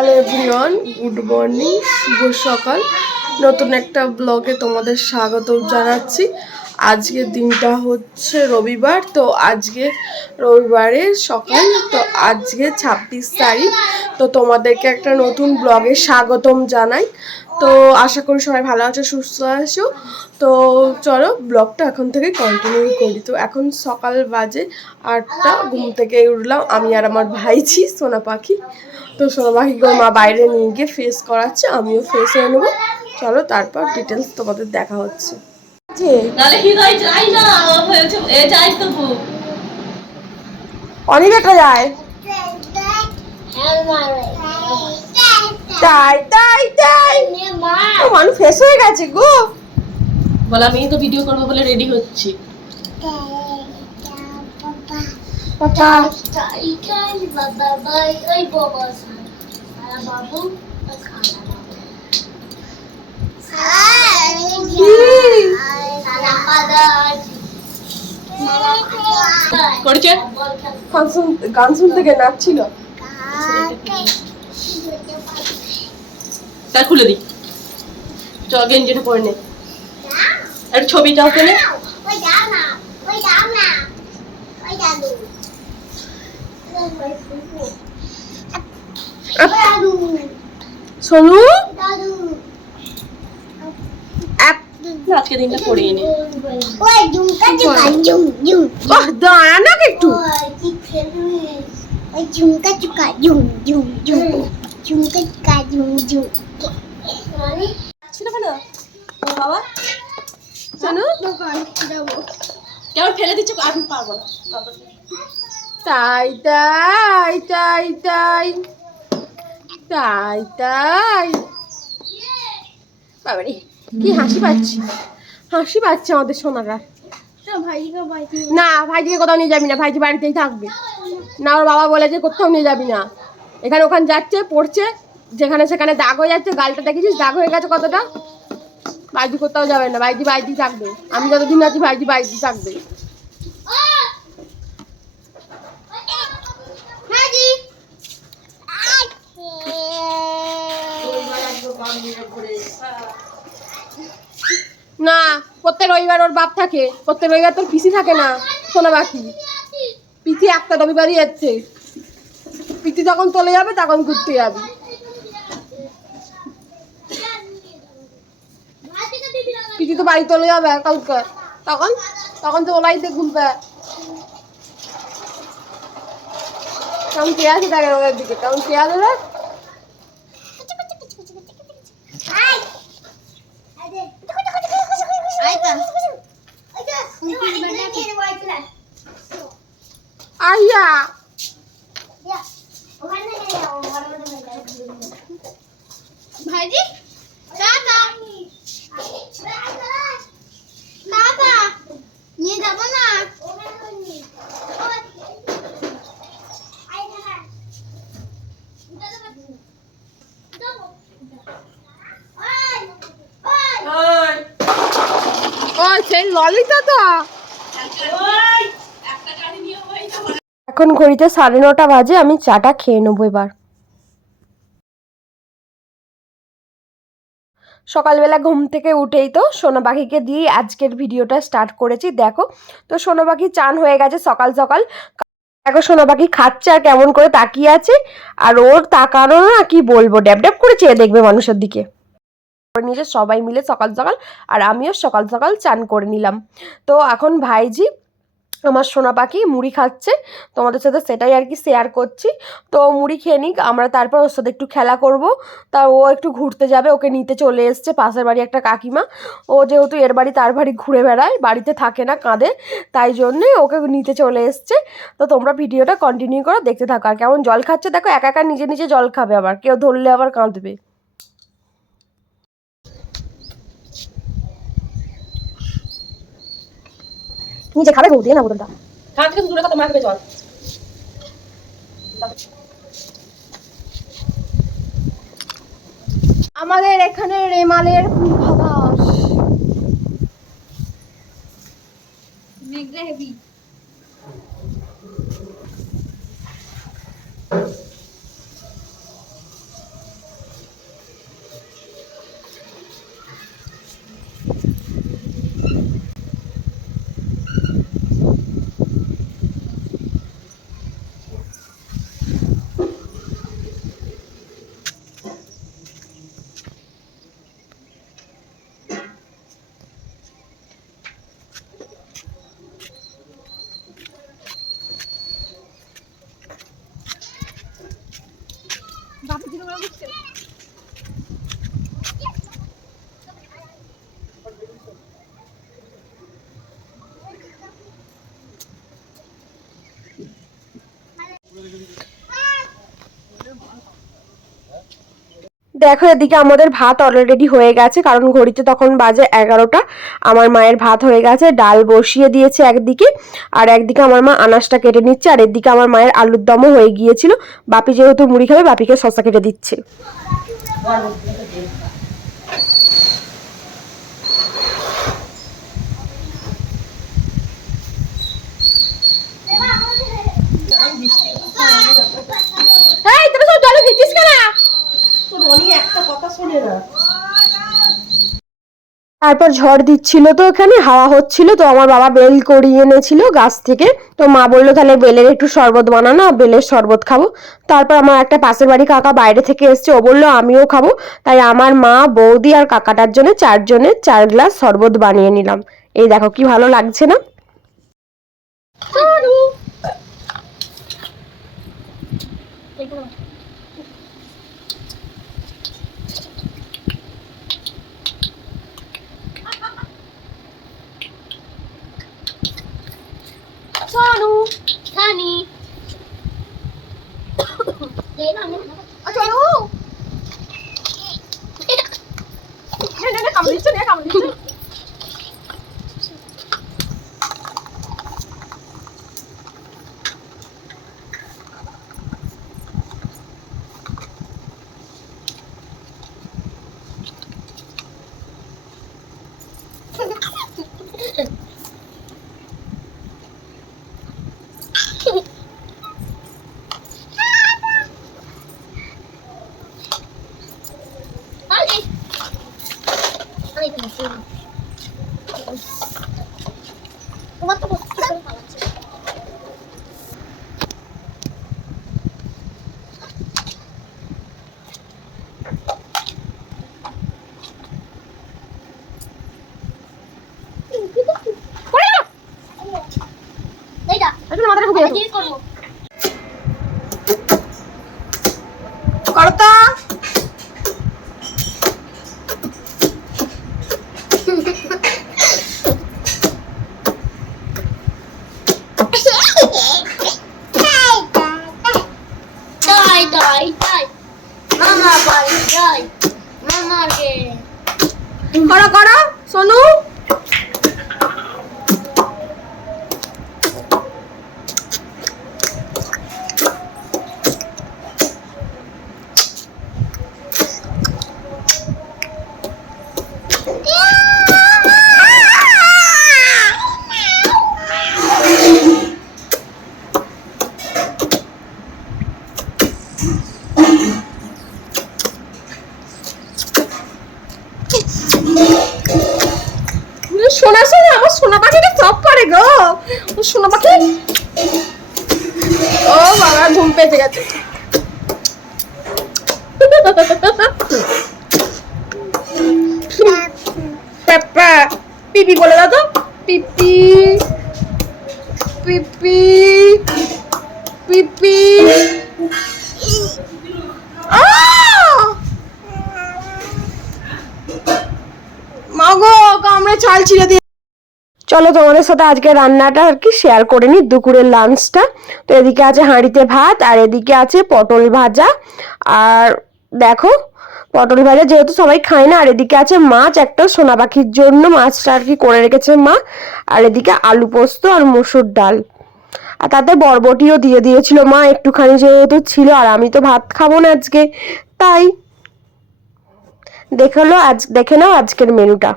Hello everyone, good morning, শুভ সকাল। নতুন একটা ব্লগে তোমাদের স্বাগত জানাচ্ছি। আজকে দিনটা হচ্ছে রবিবার, তো আজকে রবিবারে সকাল, তো আজকে ছাব্বিশ তারিখ, তো তোমাদেরকে একটা নতুন ব্লগে স্বাগতম জানাই। তো আশা করি সবাই ভালো আছো সুস্থ আছো। তো চলো ব্লগটা এখন থেকে কন্টিনিউ করি। তো এখন সকাল বাজে আটটা ঘুম থেকে উঠলাম আমি আর আমার ভাইছি সোনা পাখি। তো সোনা পাখিকে মা বাইরে নিয়ে গিয়ে ফেস করাচ্ছে আমিও ফেস হয়ে নেব। চলো তারপর ডিটেলস তোমাদের দেখা হচ্ছে। অনেক একটা যায়। তাই তাই তাই। ও মানুষ ফেস হয়ে গেছে গো। বলে আমি তো ভিডিও করব বলে রেডি হচ্ছি। করছে? গান শুনতে গিয়ে নাচছিল। তার খুলে দি চ গেঞ্জিটা পরে নে একটা ছবিটাও কেনে সোনু আজকে দিনটা পড়িয়ে নে দাঁড়া না একটু ঝুমকা চুকা ঝুম ঝুম ঝুম ঝুমকা চুকা ঝুম ঝুম ছিল কেন? বাবা। সোনু কেমন ফেলে দিচ্ছে? আমি পারব না। তাই তাই তাই তাই। তাই তাই। বাবারে কি হাসি পাচ্ছি। হাসি পাচ্ছে আমাদের সোনারা। না ভাইজিকে কোথাও নিয়ে যাবি না। ভাইজি বাড়িতেই থাকবে। না ওর বাবা বলে যে কোথাও নিয়ে যাবি না। এখানে ওখানে যাচ্ছে পড়ছে। যেখানে সেখানে দাগ হয়ে যাচ্ছে গালটা দেখেছিস? দাগ হয়ে গেছে কতটা? বাইজি কোথাও যাবে না বাইজি বাইজি থাকবে। আমি যতদিন আছি ভাইজি বাইজি থাকবে। না প্রত্যেক রবিবার ওর বাপ থাকে প্রত্যেক রবিবার তোর পিসি থাকে না সোনা বাকি পিসি একটা রবিবারই যাচ্ছে পিসি যখন চলে যাবে তখন ঘুরতে যাবি। পিসি তো বাড়ি চলে যাবে কালকে। তখন তখন তো ও বাড়িতে ঘুরবে কেমন কে আছে দেখে ওদের দিকে? কেমন কে আছে দেখ আইয়া। ভাইজি দাদা দাদা নিয়ে যাব না ও সেই ললিতা তো এখন ঘড়িতে সাড়ে নটা বাজে, আমি চাটা খেয়ে নেব এবার। সকালবেলা ঘুম থেকে উঠেই তো সোনা পাখিকে দিয়ে আজকের ভিডিওটা স্টার্ট করেছি, দেখো। তো সোনা পাখি চান হয়ে গেছে সকাল সকাল। দেখো সোনা পাখি খাচ্ছে আর কেমন করে তাকিয়ে আছে, আর ওর তাকানো না কি বলব, ড্যাব ড্যাব করে চেয়ে দেখবে মানুষের দিকে। করে নিয়েছে সবাই মিলে সকাল সকাল আর আমিও সকাল সকাল চান করে নিলাম। তো এখন ভাইজি আমার সোনা পাখি মুড়ি খাচ্ছে, তোমাদের সাথে সেটাই আর কি শেয়ার করছি। তো মুড়ি খেয়ে নিক, আমরা তারপর ওর সাথে একটু খেলা করব। তা ও একটু ঘুরতে যাবে, ওকে নিতে চলে এসছে পাশের বাড়ি একটা কাকিমা। ও যেহেতু এর বাড়ি তার বাড়ি ঘুরে বেড়ায়, বাড়িতে থাকে না, কাঁদে, তাই জন্যে ওকে নিতে চলে এসছে। তো তোমরা ভিডিওটা কন্টিনিউ করে, দেখতে থাকো। আর কেমন জল খাচ্ছে, দেখো একা একা নিজে নিজে জল খাবে আবার, কেউ ধরলে আবার কাঁদবে। নিজে খাবে বউ না বোতলটা খাওয়া থেকে দূরে কথা জল আমাদের এখানে রেমালের ভাবাস দেখো, এদিকে আমাদের ভাত অলরেডি হয়ে গেছে, কারণ ঘড়িতে তখন বাজে এগারোটা। আমার মায়ের ভাত হয়ে গেছে, ডাল বসিয়ে দিয়েছে একদিকে, আর একদিকে আমার মা আনাজটা কেটে নিচ্ছে, আর এদিকে আমার মায়ের আলুর দমও হয়ে গিয়েছিল। বাপি যেহেতু মুড়ি খাবে, বাপিকে শশা কেটে দিচ্ছে। এই সব জলে ভিজিস কেন? তো রনি একটা কথা শোনে না। তারপর ঝড় দিচ্ছিল তো ওখানে হাওয়া হচ্ছিল তো আমার বাবা বেল করিয়ে এনেছিল গাছ থেকে। তো মা বলল তাহলে বেলের একটু শরবত বানানো বেলের শরবত খাব। তারপর আমার একটা পাশের বাড়ি কাকা বাইরে থেকে এসছে ও বলল আমিও খাব। তাই আমার মা বৌদি আর কাকাটার জন্য চারজনের চার গ্লাস শরবত বানিয়ে নিলাম। এই দেখো কি ভালো লাগছে না? এইটা মাথাটা ঢুকে যাবে। পিপি বলে দাও তো। পিপি পিপি পিপি। মাগো কামড়ে ছাল ছিঁড়ে দিয়ে চলো তোমাদের সাথে আজকে রান্নাটা আর কি শেয়ার করে নিই দুপুরের লাঞ্চটা তো এদিকে আছে হাঁড়িতে ভাত আর এদিকে আছে পটল ভাজা। আর দেখো পটল ভাজা যেহেতু সবাই খায় না, আর এদিকে আছে মাছ, একটা সোনা পাখির জন্য মাছটা আর কি করে রেখেছে মা। আর এদিকে আলু পোস্ত আর মুসুর ডাল। আর তাতে বরবটিও দিয়ে দিয়েছিল মা, একটুখানি যেহেতু ছিল, আর আমি তো ভাত খাব না আজকে, তাই। দেখল আজ, দেখে নাও আজকের মেনুটা।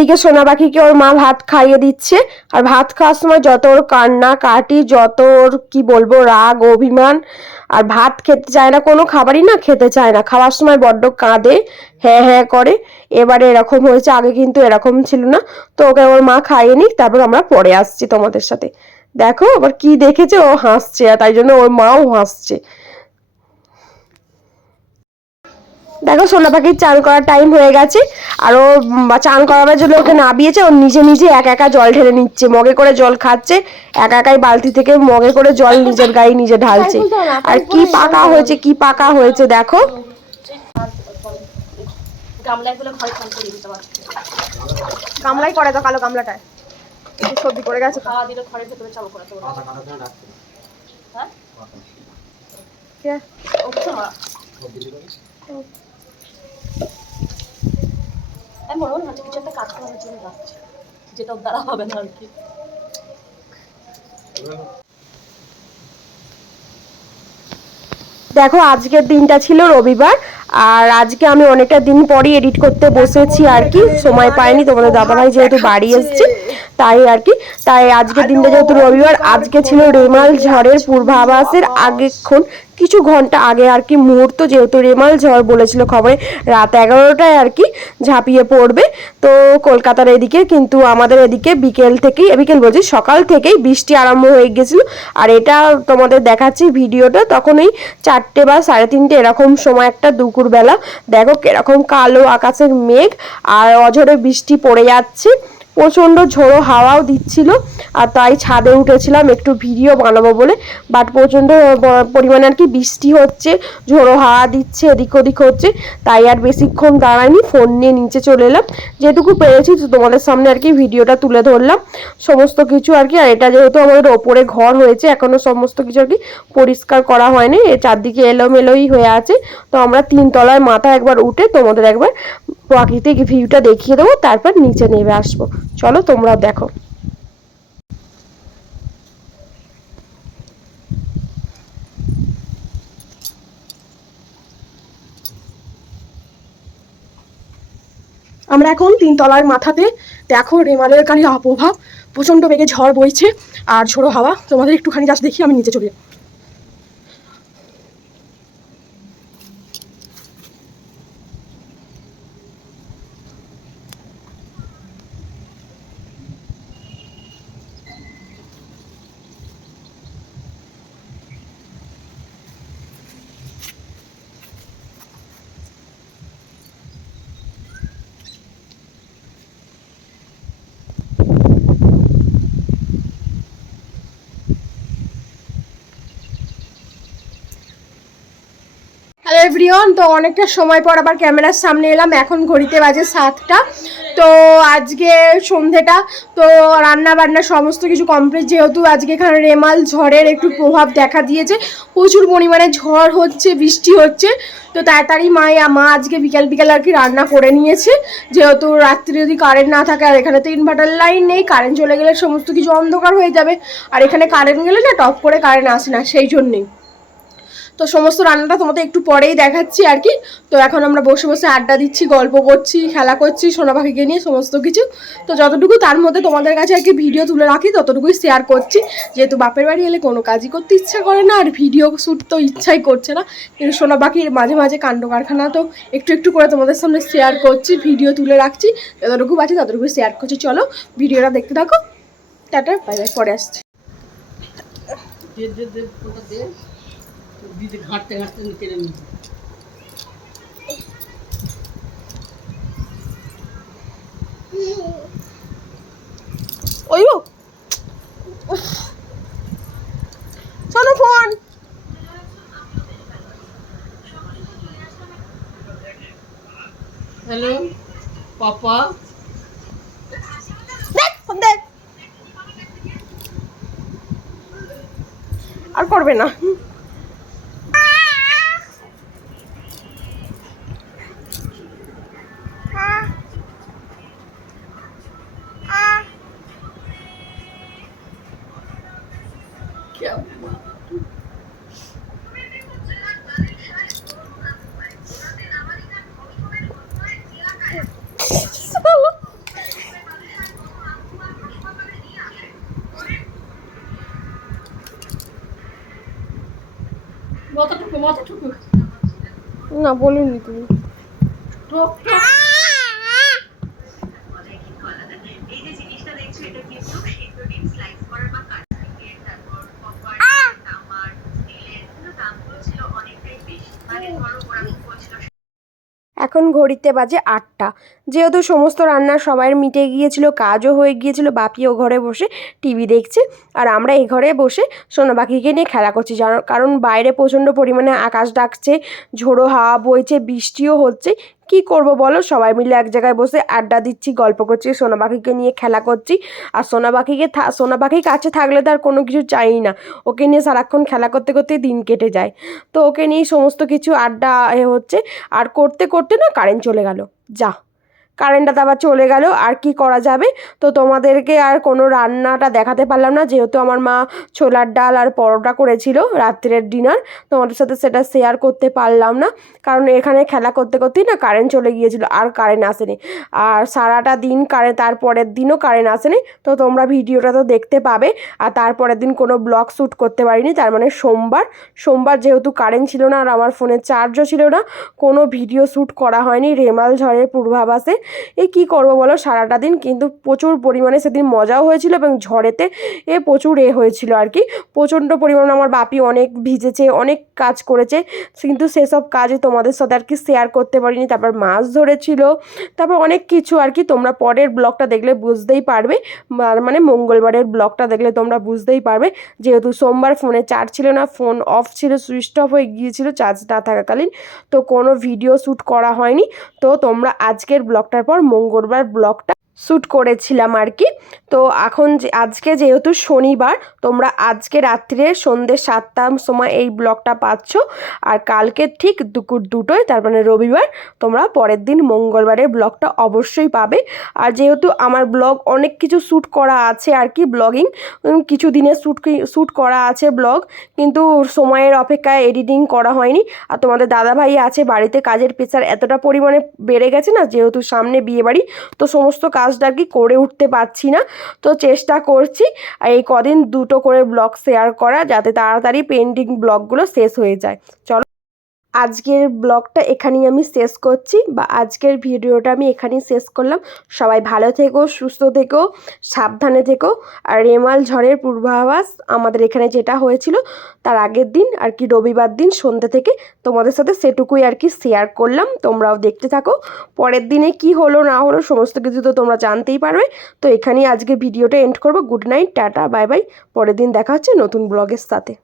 দিকে সোনা পাখিকে ওর মা ভাত খাইয়ে দিচ্ছে। আর ভাত খাওয়ার সময় যত ওর কান্না কাটি, যত ওর কি বলব, রাগ, অভিমান, আর ভাত খেতে চায় না, কোনো খাবারই না খেতে চায় না। খাওয়ার সময় বড্ড কাঁদে হ্যাঁ হ্যাঁ করে। এবারে এরকম হয়েছে, আগে কিন্তু এরকম ছিল না। তো ওকে ওর মা খাইয়ে নিক, তারপর আমরা পরে আসছি তোমাদের সাথে। দেখো আবার কি দেখেছে, ও হাসছে, আর তাই জন্য ওর মাও হাসছে। দেখো সোনা পাখির চান করার টাইম হয়ে গেছে আর ও চান করাবার জন্য ওকে নাবিয়েছে ও নিজে নিজে একা একা জল ঢেলে নিচ্ছে মগে করে জল খাচ্ছে একা একাই বালতি থেকে মগে করে জল নিজের গায়ে নিজে ঢালছে আর কি পাকা হয়েছে কি পাকা হয়েছে দেখো গামলায় করে করে তো কালো গামলাটায় করে গেছে খাওয়া দিলে ঘরের ভেতরে চালু হ্যাঁ মা আমি মনে হচ্ছে কিছু একটা কাজ করার জন্য যাচ্ছে যেটা দ্বারা হবে না আর কি। দেখো, আজকের দিনটা ছিল রবিবার আর আজকে আমি অনেকটা দিন পরই এডিট করতে বসেছি আর কি। সময় পাইনি তোমাদের দাদাভাই যেহেতু বাড়ি এসছে তাই আর কি। তাই আজকের দিনটা যেহেতু রবিবার আজকে ছিল রেমাল ঝড়ের পূর্বাভাসের আগেক্ষণ কিছু ঘণ্টা আগে আর কি মুহূর্ত যেহেতু রেমাল ঝড় বলেছিল খবরে রাত এগারোটায় আর কি ঝাঁপিয়ে পড়বে। তো কলকাতার এদিকে কিন্তু আমাদের এদিকে বিকেল থেকেই বিকেল বলছি সকাল থেকেই বৃষ্টি আরম্ভ হয়ে গেছিল। আর এটা তোমাদের দেখাচ্ছি ভিডিওটা তখন ওই চারটে বা সাড়ে তিনটে এরকম সময় একটা দুপুরবেলা। দেখো কীরকম কালো আকাশের মেঘ আর অঝরে বৃষ্টি পড়ে যাচ্ছে। প্রচণ্ড ঝোড়ো হাওয়াও দিচ্ছিল, আর তাই ছাদে উঠেছিলাম একটু ভিডিও বানাবো বলে। বাট প্রচণ্ড পরিমাণে আর কি বৃষ্টি হচ্ছে, ঝোড়ো হাওয়া দিচ্ছে, এদিক ওদিক হচ্ছে। তাই আর বেশিক্ষণ দাঁড়াইনি ফোন নিয়ে নিচে চলে এলাম। যেটুকু পেরেছি তোমাদের সামনে আর কি ভিডিওটা তুলে ধরলাম। সমস্ত কিছু আর কি, আর এটা যেহেতু আমাদের ওপরে ঘর হয়েছে এখনও সমস্ত কিছু আর কি পরিষ্কার করা হয়নি। চারদিকে এলোমেলোই হয়ে আছে। তো আমরা তিনতলায় মাথা একবার উঠে তোমাদের একবার প্রাকৃতিক ভিউটা দেখিয়ে দেবো, তারপর নিচে নেমে আসব। চলো তোমরাও দেখো। আমরা এখন তিনতলার মাথাতে, দেখো রেমালের কালি আবহাওয়া প্রচণ্ড বেগে ঝড় বইছে আর ঝোড়ো হাওয়া। তোমাদের একটুখানি জাস্ট দেখি, আমি নিচে চলে যাই। হ্যালো এভরিওয়ান তো অনেকটা সময় পর আবার ক্যামেরার সামনে এলাম। এখন ঘড়িতে বাজে সাতটা। তো আজকে সন্ধেটা, তো রান্না বান্না সমস্ত কিছু কমপ্লিট যেহেতু আজকে এখানে রেমাল ঝড়ের একটু প্রভাব দেখা দিয়েছে, প্রচুর পরিমাণে ঝড় হচ্ছে, বৃষ্টি হচ্ছে। তো তাড়াতাড়ি মা মা আজকে বিকাল বিকাল আর কি রান্না করে নিয়েছে। যেহেতু রাত্রি যদি কারেন্ট না থাকে, আর এখানে তো ইনভার্টার লাইন নেই কারেন্ট চলে গেলে সমস্ত কিছু অন্ধকার হয়ে যাবে। আর এখানে কারেন্ট গেলে না, টপ করে কারেন্ট আসে না, সেই জন্যেই। তো সমস্ত রান্নাটা তোমাদের একটু পরেই দেখাচ্ছি আর কি। তো এখন আমরা বসে বসে আড্ডা দিচ্ছি, গল্প করছি, খেলা করছি, সোনা পাখিকে নিয়ে সমস্ত কিছু। তো যতটুকু তার মধ্যে তোমাদের কাছে আর কি ভিডিও তুলে রাখি, ততটুকুই শেয়ার করছি। যেহেতু বাপের বাড়ি এলে কোনো কাজই করতে ইচ্ছা করে না, আর ভিডিও শ্যুট তো ইচ্ছাই করছে না। কিন্তু সোনা পাখির মাঝে মাঝে কাণ্ড কারখানা তো একটু একটু করে তোমাদের সামনে শেয়ার করছি ভিডিও তুলে রাখছি। যতটুকু আছে ততটুকু শেয়ার করছি। চলো ভিডিওটা দেখতে থাকো। টাটা বাই বাই পরে আসছি। দে দে দে ওটা দে দিদি ঘাঁটতে ঘাঁটতে নিচে নেমে ওই গো ফোন। Hello papa. না বলিনি তুমি এখন ঘড়িতে বাজে আটটা। যেহেতু সমস্ত রান্না সবাই মিটে গিয়েছিল, কাজও হয়ে গিয়েছিল বাপি ও ঘরে বসে টিভি দেখছে আর আমরা এই ঘরে বসে সোনাবাকিকে নিয়ে খেলা করছি। কারণ বাইরে প্রচণ্ড পরিমাণে আকাশ ডাকছে, ঝোড়ো হাওয়া বইছে, বৃষ্টিও হচ্ছে। কি করব বলো? সবাই মিলে এক জায়গায় বসে আড্ডা দিচ্ছি, গল্প করছি সোনাবাখিকে নিয়ে খেলা করছি। আর সোনাবাখিকে থা- সোনাবাকি কাছে থাকলে তো আর কোনো কিছু চাই না। ওকে নিয়ে সারাক্ষণ খেলা করতে করতে দিন কেটে যায়। তো ওকে নিয়েই সমস্ত কিছু আড্ডা এ হচ্ছে। আর করতে করতে না কারেন্ট চলে গেল। যা। কারেন্টটা তো আবার চলে গেল, আর কি করা যাবে? তো তোমাদেরকে আর কোনো রান্নাটা দেখাতে পারলাম না, যেহেতু আমার মা ছোলার ডাল আর পরোটা করেছিল রাত্রের ডিনার তোমাদের সাথে সেটা শেয়ার করতে পারলাম না, কারণ এখানে খেলা করতে করতেই না কারেন্ট চলে গিয়েছিল, আর কারেন্ট আসেনি। আর সারাটা দিন কারেন্ট তারপরের দিনও কারেন্ট আসেনি, তো তোমরা ভিডিওটা তো দেখতে পাবে, আর তারপরের দিন কোনো ব্লগ শ্যুট করতে পারিনি, তার মানে সোমবার। সোমবার যেহেতু কারেন্ট ছিল না, আর আমার ফোনে চার্জও ছিল না, কোনো ভিডিও শ্যুট করা হয়নি, রেমাল ঝড়ের পূর্বাভাসে। এই কী করব বলো? সারাটা দিন কিন্তু প্রচুর পরিমাণে সেদিন মজাও হয়েছিল এবং ঝড়েতে এ প্রচুর এ হয়েছিল আর কি। প্রচণ্ড পরিমাণে আমার বাপি অনেক ভিজেছে, অনেক কাজ করেছে, কিন্তু সেসব কাজে তোমাদের সাথে আর কি শেয়ার করতে পারিনি। তারপর মাছ ধরেছিল, তারপর অনেক কিছু আর কি। তোমরা পরের ব্লগটা দেখলে বুঝতেই পারবে মানে মঙ্গলবারের ব্লগটা দেখলে তোমরা বুঝতেই পারবে। যেহেতু সোমবার ফোনে চার্জ ছিল না ফোন অফ ছিল সুইচ অফ হয়ে গিয়েছিল চার্জ না থাকাকালীন। তো কোনো ভিডিও শ্যুট করা হয়নি। তো তোমরা আজকের ব্লগটার পর মঙ্গলবার ব্লগটা শ্যুট করেছিলাম আর কি। তো এখন যে, আজকে যেহেতু শনিবার, তোমরা আজকে রাত্রে সন্ধ্যে সাতটার সময় এই ব্লগটা পাচ্ছ। আর কালকে ঠিক দুপুর দুটোয়, তার মানে রবিবার, তোমরা পরের দিন মঙ্গলবারের ব্লগটা অবশ্যই পাবে। আর যেহেতু আমার ব্লগ অনেক কিছু শ্যুট করা আছে আর কি, ব্লগিং কিছু দিনে শ্যুট শ্যুট করা আছে ব্লগ, কিন্তু সময়ের অপেক্ষায় এডিটিং করা হয়নি। আর তোমাদের দাদাভাই আছে, বাড়িতে কাজের প্রেশার এতটা পরিমাণে বেড়ে গেছে না, যেহেতু সামনে বিয়েবাড়ি, তো সমস্ত কাজটা কি করে উঠতে পারছি না। তো চেষ্টা করছি এই কদিন দুটো করে ব্লগ শেয়ার করা যাতে তাড়াতাড়ি পেন্টিং ব্লগগুলো শেষ হয়ে যায়। চলো আজকের ব্লগটা এখানেই আমি শেষ করছি বা আজকের ভিডিওটা আমি এখানেই শেষ করলাম। সবাই ভালো থেকো, সুস্থ থেকো, সাবধানে থেকো। আর রেমাল ঝড়ের পূর্বাভাস আমাদের এখানে যেটা হয়েছিল, তার আগের দিন আর কি রবিবার দিন সন্ধ্যে থেকে তোমাদের সাথে সেটুকুই আর কি শেয়ার করলাম। তোমরাও দেখতে থাকো। পরের দিনে কি হলো, না হলো, সমস্ত কিছু তো তোমরা জানতেই পারবে। তো এখানেই আজকে ভিডিওটা এন্ড করব। Good night tata bye bye পরের দিন দেখা হচ্ছে নতুন ব্লগের সাথে।